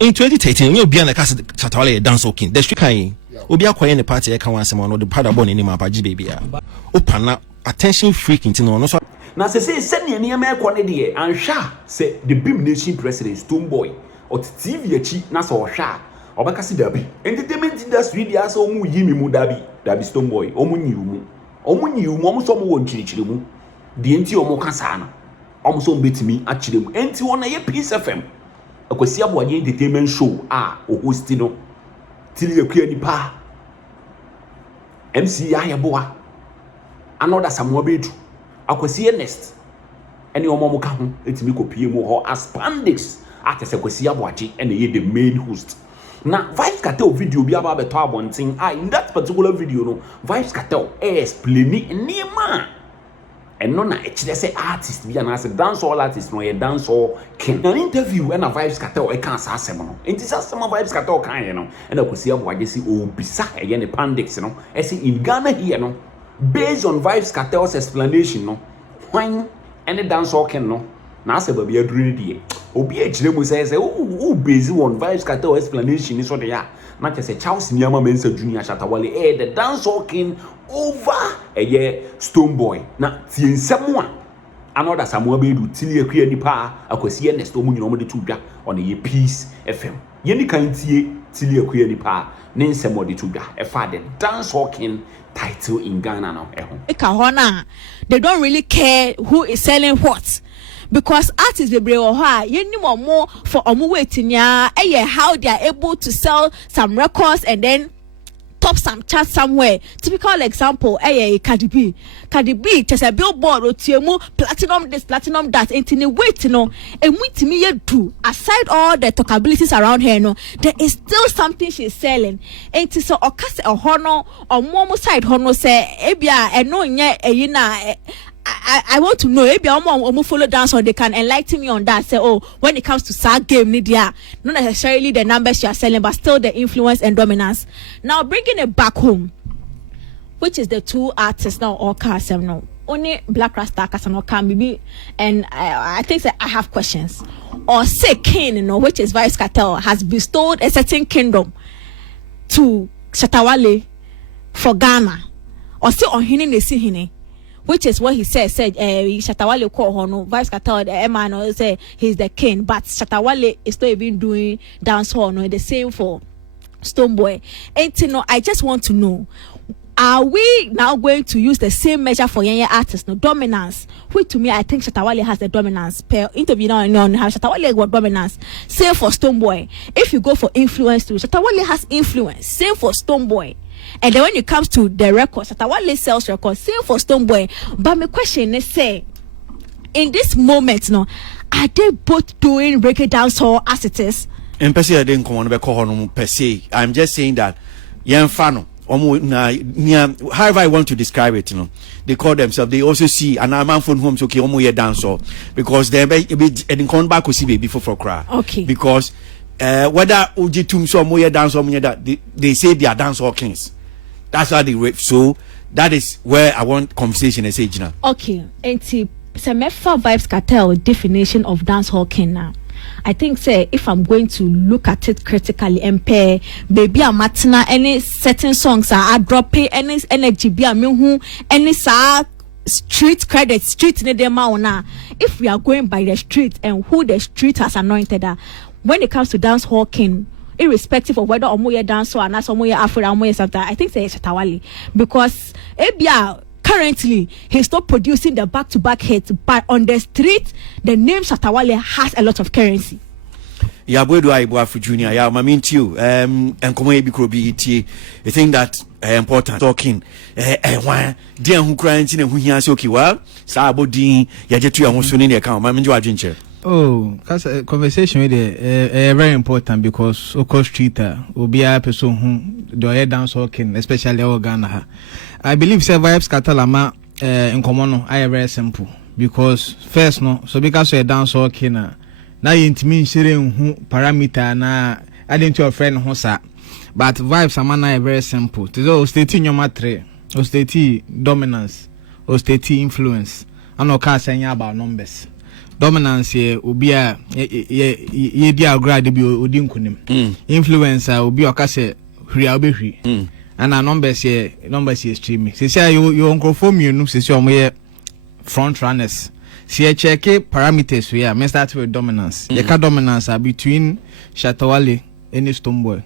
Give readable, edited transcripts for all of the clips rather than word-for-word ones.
In 2013, you'll be on the cast Shatta Wale Dancehall King. The street can be acquiring the party. I can't want someone or the powder born in my baby. Open attention freaking to no. Now, say, send me near my quantity and Sha say the Beam Nation President Stonebwoy or TV Chi Nassau Sha or Bakasi Dabi. Entertainment industry, the ass omu yimi mu Dabi Stonebwoy, omu new, almost someone chilichimu. The enti omo Kansana almost on bit me actually. Enti one a piece of FM. Akwasi Aboagye entertainment show hostino till you clear the pa MC Ayeboa another Samuel Betu Akwasi Ernest any omo ka ho etimi kopie mu ho as pandix at Akwasi Aboagye and the main host. Now Vybes Kartel video bi aba beto abonten in that particular video no Vybes Kartel explain niema and no na actually say artist be an as dancehall artist no a dancehall king. An interview and a Vybes Kartel e kan sa asem no. Enti sa asem Vybes Kartel kan ye no. And Akwasi Aboagye say obisa again the pandix no. E say in Ghana here no based on Vybes Kartel's explanation no when any dancehall king no na say baby aduru die. Obi e kire mu say who based on Vybes Kartel explanation is so dey ya. Na say Charles Niama Mensa Junior Shatta Wale the dancehall king over a year Stonebwoy. Na tie nsem a another Samuel Bedu till ye kria nipa Akwasi Ernest omu nyina omo de tudwa on ye Peace FM. Ye ni kan tie till ye kria nipa ne nsem o de tudwa e fa the dancehall king title in Ghana now. They don't really care who is selling what. Because artists they bring more for waiting how they are able to sell some records and then top some charts somewhere. Typical example, Cardi B just a billboard or TMO platinum this platinum that ain't in a wait and with me do aside all the talkabilities around her no there is still something she's selling. Ain't so or cast a honor or more side honor say ebia and no I want to know if you follow dance or they can enlighten me on that. Say, oh, when it comes to sad game, Nidia, not necessarily the numbers you are selling, but still the influence and dominance. Now bringing it back home, which is the two artists now or Kasem now. Only Black Rasta Kasem can maybe, and I think that I have questions. Or say king, which is Vybes Kartel, has bestowed a certain kingdom to Shatta Wale for Ghana, or say on hine ne si hine. Which is what he said Shatta Wale call hono Vybes Kartel the him-Arnold say he's the king, but Shatta Wale is not even doing dancehall no the same for Stonebwoy. And you know, I just want to know, are we now going to use the same measure for young artists no dominance? Which to me I think Shatta Wale has the dominance per interview now and how Shatta Wale got dominance. Same for Stonebwoy. If you go for influence too, Shatta Wale has influence. Same for Stonebwoy. And then when it comes to the records, Shatta Wale sells records, same for Stonebwoy. But my question is, say, in this moment, no, are they both doing reggae dancehall as it is? And per se, I didn't come on per se. I'm just saying that, young fan, however I want to describe it, they call themselves. They also see an man from home, so okay, dancehall because they be come back to see baby for cry. Okay, because whether Uji Tum so moye dance or that they say they are dancehall kings. That's how they rap. So that is where I want conversation and say now. Okay, and see Semefa Vybes Kartel definition of dancehall king now. I think say if I'm going to look at it critically and pair baby a matina any certain songs are dropping any energy be a me any sa street credit street ne dem now. If we are going by the street and who the street has anointed when it comes to dancehall king, irrespective of whether omoye dance or not omoye afro omoye something, I think say Shatta Wale because currently he's not producing the back-to-back hits, but on the street the name Shatta Wale has a lot of currency. Yeah, boy, do I go for junior? Yeah, I mean to you. And come here, I think that important talking. Why? Dear who crying in who he has okay? Well, Sabodi, Yajetu, and who's in the account. I'm enjoying it. Oh, that's a conversation with very important because of course streeter will be a person who do a dancehall king, especially our Ghana. I believe Vybes Kartel ama in common I very simple because first no so because a dancehall king now you mean sharing who parameter na I didn't your friend hosa but Vybes amana very simple. To state in your matre or state dominance or state influence. I'm not saying about numbers. dominance ye obi a ye di agrade bi odi nkunim influencer obi okase hwi a obehwi ana numbers ye stream se say you nkrofo mienu se say omo ye front runners see check parameters we are start with dominance ye ka dominance are between Shatta Wale and Stonebwoy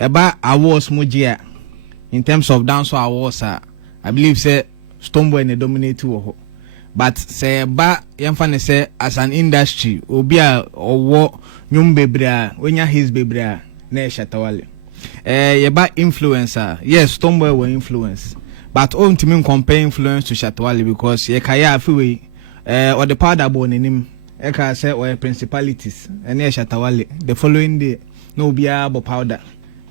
eba awards mojia in terms of dancehall awards I believe say Stonebwoy ne dominate wo. But say ba yamfa say as an industry obi a owo nyum bebrea onya his bebrea na Shatta Wale ye ba influencer yes Stonebwoy were influence but ultimately compare influence to Shatta Wale because ye kaya afiwe or the powder bone in him e ka say or principalities and ye Shatta Wale the following day no be about powder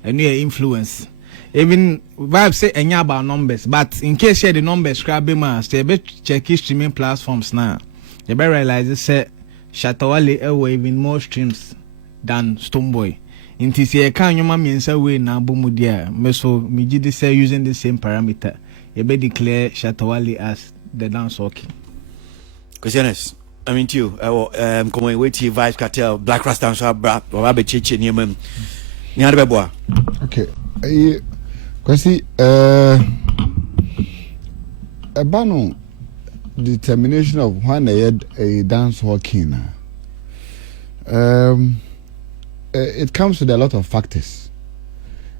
and ye influence. Even Vybes say enya about numbers, but in case you the numbers grab ma, say be check streaming platforms now. You better realize say Shatta Wale even more streams than Stonebwoy. Inti say kan nyoma miensa we na bomudia. Me so me gidi say using the same parameter. You be declare Shatta Wale as the dancehall king. Questioners, I mean to you. Come on, wait till Vybes Kartel, Black Rasta dancehall bra, or be chichi ni mem. Ni harbe boa. Okay. Kwasi abano determination of when a dancehall king it comes with a lot of factors,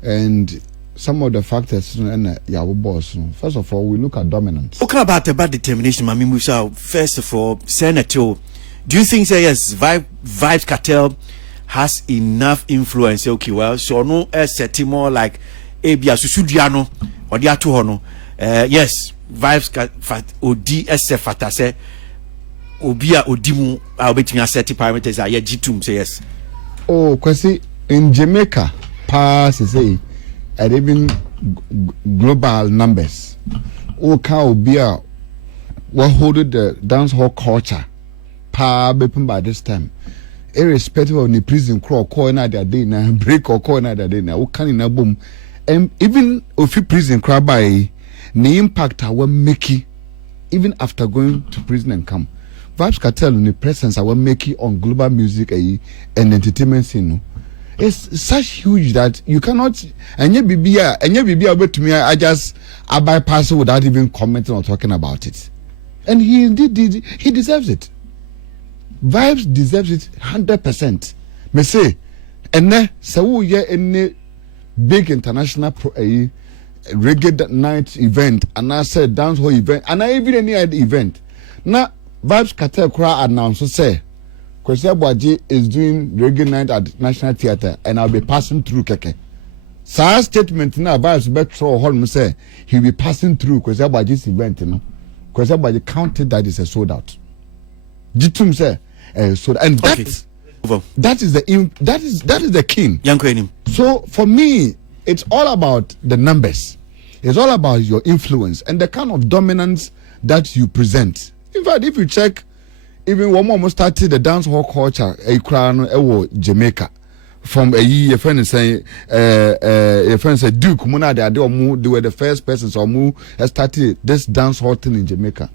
and some of the factors and boss. First of all, we look at dominance. Okay, about determination, Mami Musa. First of all, Senator, do you think say yes, Vybes Kartel has enough influence? Okay, well, so no set more like Abia Susudiano or the Atu Hono. Yes, Vybes Odi Fata say Obia Odimu are between a set parameters are yet G2 say yes. Oh, Kwasi, in Jamaica, pass is a and even global numbers. Oh, can Obia what holded the dancehall culture pa bepin by this time. Irrespective of the prison crawl corner that day na break or corner that day na can in a boom. And even if you prison crab by the impact I will make it even after going to prison and come. Vybes Kartel in the presence I will make it on global music and entertainment scene. It's such huge that you cannot and you be able to me I bypass it without even commenting or talking about it. And he deserves it. Vybes deserves it 100%. Me say, and ne so ye any big international reggae night event, and I said dancehall event, and I even any other event. Now Vybes Kartel cry announced say, Aboagye is doing reggae night at National Theatre, and I'll be passing through Keke. So statement now Vybes Betro Holm say he'll be passing through Aboagye's event, you know. Aboagye counted that is a sold out. Jitum say sold, and that is the king. So for me, it's all about the numbers. It's all about your influence and the kind of dominance that you present. In fact, if you check, even when we started the dancehall culture, Jamaica, from a year, friend say, Duke, they were the first persons who started this dancehall thing in Jamaica.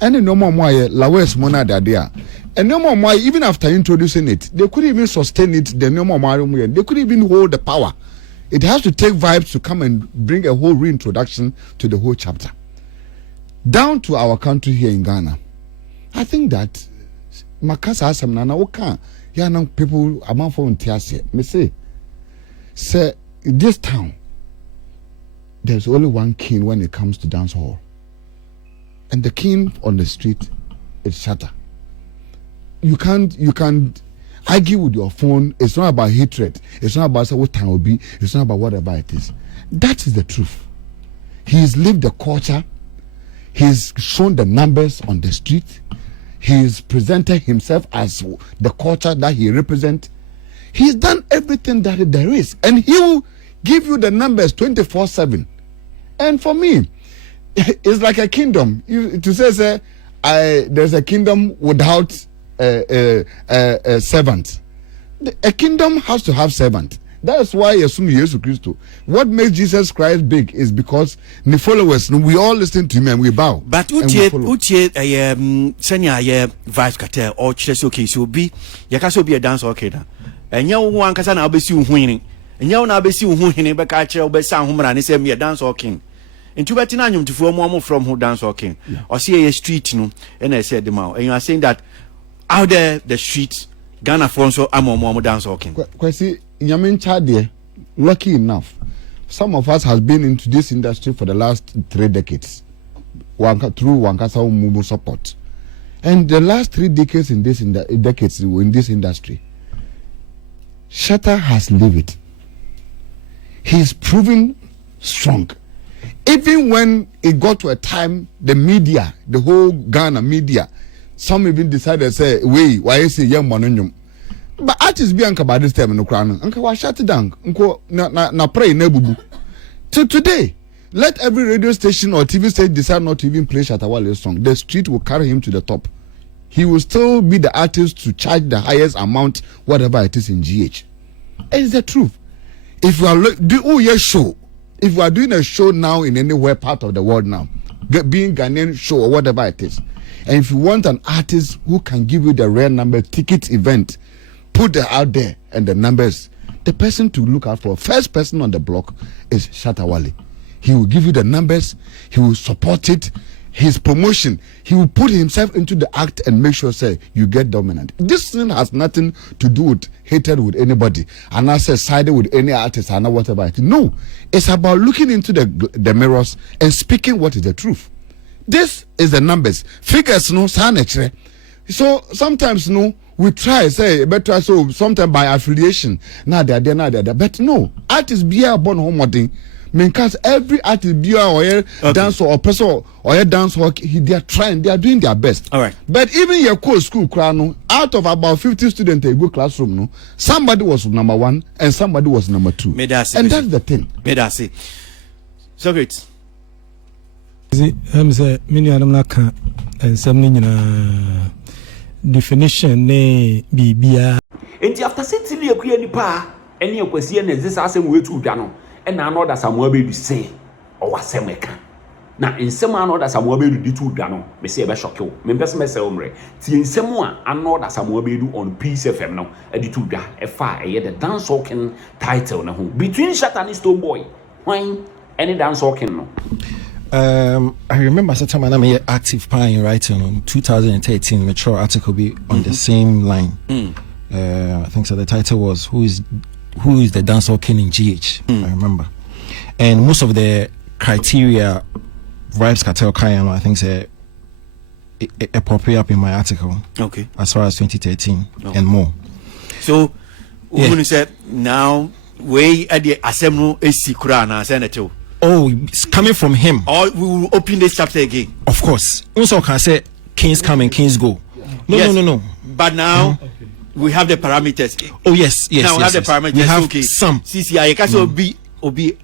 And no more Lawes Mona there. And no more even after introducing it, they couldn't even sustain it. They no more they couldn't even hold the power. It has to take Vybes to come and bring a whole reintroduction to the whole chapter. Down to our country here in Ghana, I think that Makasa Asam Nana Oka, young people among for Tiasia, me say, in this town, there's only one king when it comes to dancehall. And the king on the street is Shatta. You can't argue with your phone. It's not about hatred. It's not about what time will be. It's not about whatever it is. That is the truth. He's lived the culture. He's shown the numbers on the street. He's presented himself as the culture that he represents. He's done everything that there is. And he will give you the numbers 24/7. And for me, it's like a kingdom. To say, there's a kingdom without a servant. A kingdom has to have servant. That's why assume Jesus Christ. What makes Jesus Christ big is because the followers, we all listen to him and we bow. But senior Vybes Kartel or Chess okay, so be Yakaso be a dance okay. And you one can now be soon winning. And you now be soon winning, but catch your best sound home and say me a dance or king. In two Betinanium to form more from who dance or king or see a street, you know, and I said the mouth. And you are saying that out there, the streets, Ghana Fonso, I'm more dance or king. Kwesi, Yamin Chadie, lucky enough, some of us has been into this industry for the last 3 decades. Through Wankasa Mumu support. And the last 3 decades in this industry, Shatta has lived it. He's proven strong. Even when it got to a time, the media, the whole Ghana media, some even decided, say, why say young man? But artists be anka by this time no crown. Anka wa shut it down. Unko na pray nebubu. Till today, let every radio station or TV station decide not to even play Shatta Wale song. The street will carry him to the top. He will still be the artist to charge the highest amount, whatever it is in GH. It's the truth. If we are if we are doing a show now in anywhere part of the world now, being Ghanaian show or whatever it is, and if you want an artist who can give you the rare number ticket event, put it out there and the numbers, the person to look out for, first person on the block is Shatta Wale. He will give you the numbers, he will support it, his promotion, he will put himself into the act and make sure, say, you get dominant. This thing has nothing to do with hatred with anybody, and I say sided with any artist and whatever it is. No, it's about looking into the mirrors and speaking what is the truth. This is the numbers. Figures, no, so sometimes, no, we try, say, better, so sometimes by affiliation, now they're there, but no, artists be a born home thing. Because every artist be or dance or person or dance work, they are trying, they are doing their best. All right. But even your core school crown, out of about 50 students in a good classroom, no, somebody was number 1 and somebody was number 2. And that's the thing. Medasi. So great. I'm say many of them and some definition ne bibia. Enti after sitting here kuya nipa eni Akwasi na this asem we tu dwa no e na no da Samuel be say o wasem eka na nsem ano da Samuel be di tu dwa no me say e be shock you me pese me say omre ti nsem a ano da Samuel be do on Peace FM no e di tu dwa e fa e the Dancehall King title na ho between Shatta and Stonebwoy when any Dancehall King no. I remember at the time I'm an active pioneer writing on 2013 Metro article be on the same line. I think so. The title was "Who is the Dancehall King in GH?" I remember, and most of the criteria Vybes Kartel Kayan, I think, say it popped up in my article. Okay, as far as 2013 and more. So, when you said now, we at the assembly is Sikurana Senator. Oh, it's coming from him. Or we will open this chapter again. Of course. Also can say kings come and kings go. No. But now we have the parameters. Oh yes. Now we have the parameters. We have okay. some. CCI can be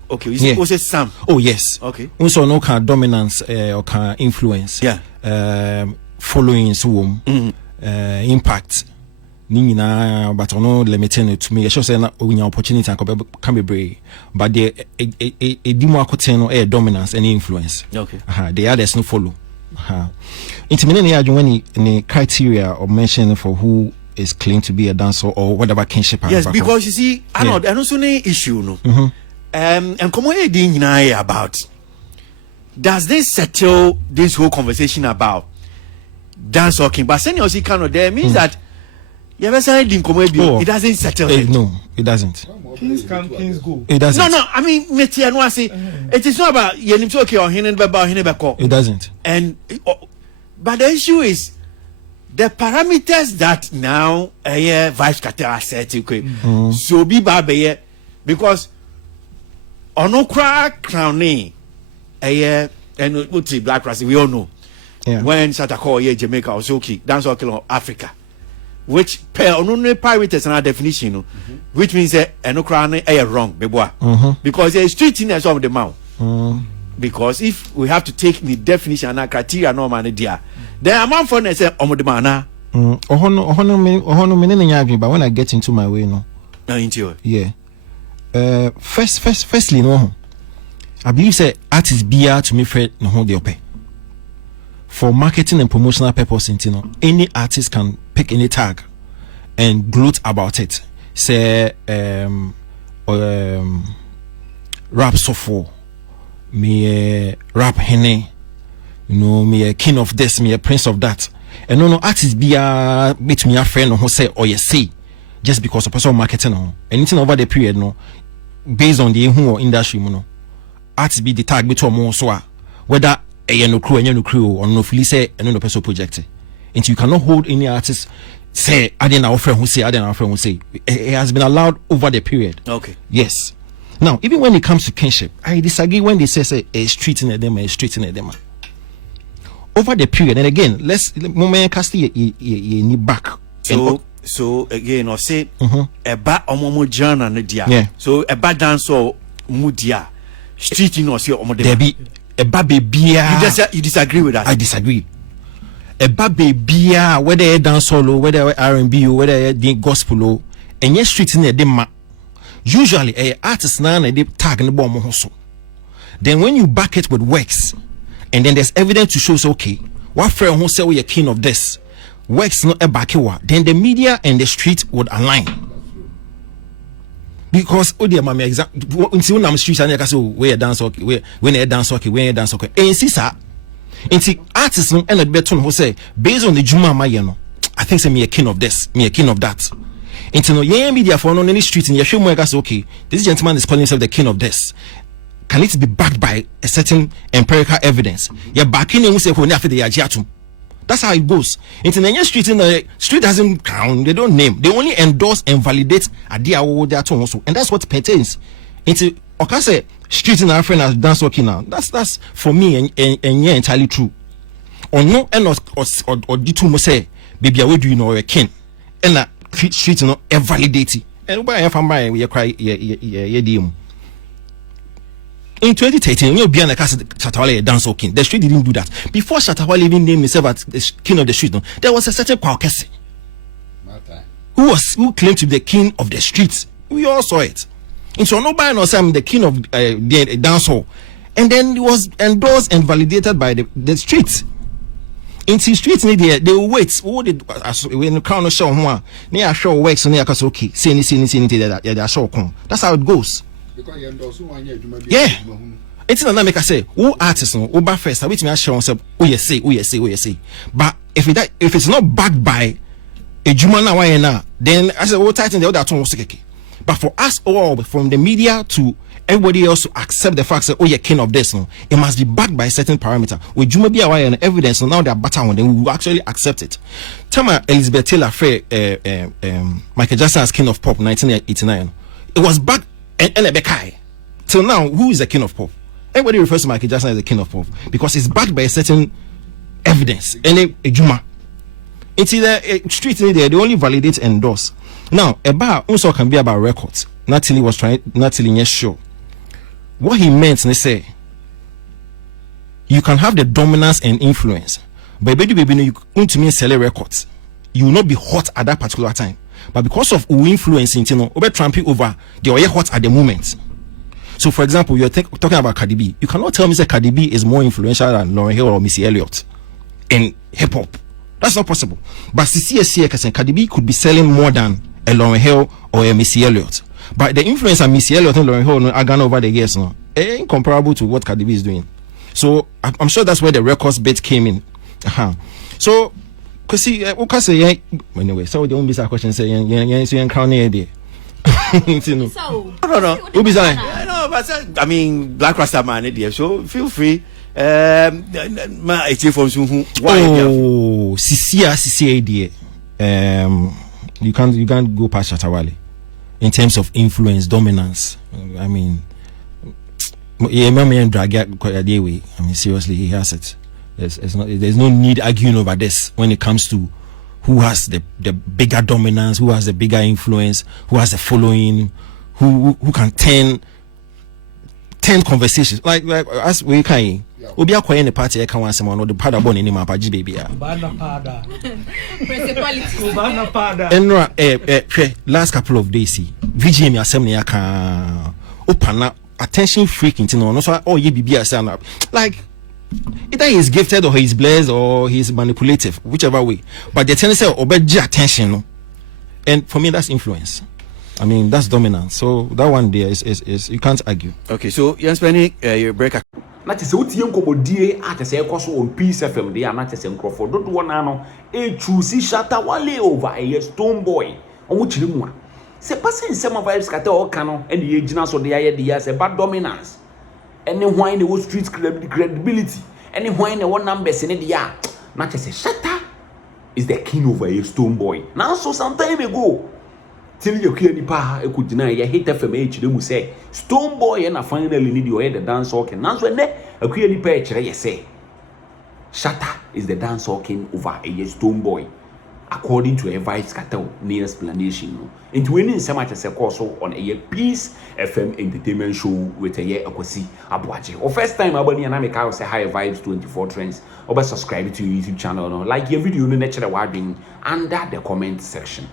okay. You say some. Oh yes. Okay. Also no can dominance or can influence. Yeah. Following so impact. But no limiting to me. I should say na opportunity can be brave, but the a demo could dominance and influence. Okay. The others no follow. Intimidating when any criteria or mention for who is claimed to be a dancer or whatever kingship. Yes, because you see, Arnold, and also an issue, no. And come on, about does this settle this whole conversation about Dancehall King? But senior see kind of there means that. It doesn't settle it. No, it doesn't. Kings come, kings go. It doesn't. No, I mean, it is not about okay or it doesn't. And but the issue is the parameters that now Vybes Kartel has set. Okay, so be bad because on crowning and what's the black race we all know. Yeah. When Shatta Jamaica or Soki, Dancehall King of Africa. Which per only pirates and definition, which means no crown wrong, because there is street in of the mouth. Because if we have to take the definition and criteria, no man, dear, then I'm on for the say the mana. But when I get into my way, no, into yeah, Firstly, no, I believe say artists be to me Fred no hold the pay. For marketing and promotional purposes, you know, any artist can pick any tag and gloat about it. Say rap software, me rap hene, you know, me a king of this, me a prince of that. And no artist be a meet me a friend who say or you say just because of personal marketing no. Anything over the period no, based on the who or industry no, artists be the tag between more so whether a no crew or no feel say and no personal project. And you cannot hold any artist say I didn't our friend who say I didn't our friend who say it has been allowed over the period. Okay. Yes. Now, even when it comes to kinship, I disagree when they say a street in a dema, a street in a dema. Over the period, and again, let's moment cast ye back. So again, or say a ba omomo jana nedia. Yeah. So a ba dance or mudia street in or say omo there be a baby beer. You disagree with that? I disagree. A baby beer, whether a dance solo, whether R&B, whether a gospel, and yes, street in a dema. Usually, a artist now they tag in the bomb also. Then when you back it with works, and then there's evidence to show, so okay, what friend who say we are king of this, works not a backyard, then the media and the street would align. Because oh dear, my example, until I'm street and I say where dance okay, when a dance okay, when a dance okay, and see sir, and see artists and a better who say based on the Juma Mayano, I think say me a king of this, me a king of that. Into no media for on any street in your show okay, this gentleman is calling himself the king of this. Can it be backed by a certain empirical evidence? You're backing and say when after the Ajiatum. That's how it goes. Into the street in the street doesn't count, they don't name, they only endorse and validate idea also, and that's what pertains. Into okay, street in our friend as dance working now. That's for me and yeah entirely true. Or no and or the two must say, baby, I do you know a king and street you know validate and why if I'm buying we cry in 2013 you be an Shatta Wale Dancehall King. The street didn't do that. Before Shatta Wale even named himself as the king of the street, no, there was a certain Akwasi who claimed to be the king of the streets. We all saw it. And so nobody knows I'm the king of the dancehall, and then it was endorsed and validated by the streets. In the streets, they will wait. When the crown show one, they show works and they are okay. Say anything that they are show. That's how it goes. Yeah. It's not make I say, who artists no, who first, I which me show myself, oh yes say. But if it's not backed by a Jumana now, then I say, oh tighten the other two. But for us all, from the media to everybody else to accept the fact that oh you're king of this, no, it must be backed by a certain parameter. With Juma be aware and evidence, so now they're better one, then we will actually accept it. Tama Elizabeth Taylor Michael Jackson as king of pop 1989. It was backed and Bekai. Till now, who is the king of pop? Everybody refers to Michael Jackson as the king of pop because it's backed by a certain evidence. And a Juma. It's either a street in there, they only validate and endorse. Now, a bar also can be about records. Natalie was trying, yes, sure. What he meant, they say, you can have the dominance and influence, but baby, you want to mean sell records. You will not be hot at that particular time. But because of who influencing, you know, over tramping over, they are hot at the moment. So, for example, you're talking about Cardi B. You cannot tell me that Cardi B is more influential than Lauryn Hill or Missy Elliott in hip hop. That's not possible. But CCSC, Cardi B could be selling more than a Lauryn Hill or a Missy Elliott. But the influence of Missy Elliott and Lauryn Hill are gone over the years now. Incomparable to what Cardi B is doing. So I'm sure that's where the records bit came in. So, because see, anyway, so the only question say, you crown here. So, no. No, but I mean, Black Rasta man, idea. So feel free. My from CCA idea. You can't go past Shatta Wale in terms of influence, dominance. I mean, drag away. I mean, seriously, he has it. There's no need arguing over this when it comes to who has the bigger dominance, who has the bigger influence, who has the following, who can turn conversations like as we can. Obi akoye ne party e kan wansem no the pada born ni ma pa baby a. Bana pada. Principality. Bana pada. Enra last couple of days VG me asem ne aka opana attention freaking thing no so oh ye bibi asana like either he's gifted or he's blessed or he's manipulative, whichever way. But the tendency of obey attention, no? And for me that's influence. I mean that's dominance. So that one there is you can't argue. Okay, so you're spending your break. Na te se wotie nkomodie a te se ekoso on Peace FM dey na te se nkrofo dodo na no e choose Shatta Wale over a Stonebwoy omo chiri mu a se passe nsema Vybes Kartel o ka no e ye gina so dey aye dey se bad dominance any why the street credibility any why the one numbers in the ya na te se Shatta is the king over a Stonebwoy now so some time ago till you hear nipa e could deny ya hate FM e chire mu say Stonebwoy na finally need you the dancehall king now so ne akua nipa e chire ye say Shatta is the dancehall king over a Stonebwoy according to a Vybes Kartel near explanation no into any nsema chese course on a Peace FM entertainment show with a Akwasi Aboagye or first time abani and I say hi Vybes 24 trends or subscribe to your YouTube channel no like your video no natural wording under the comment section.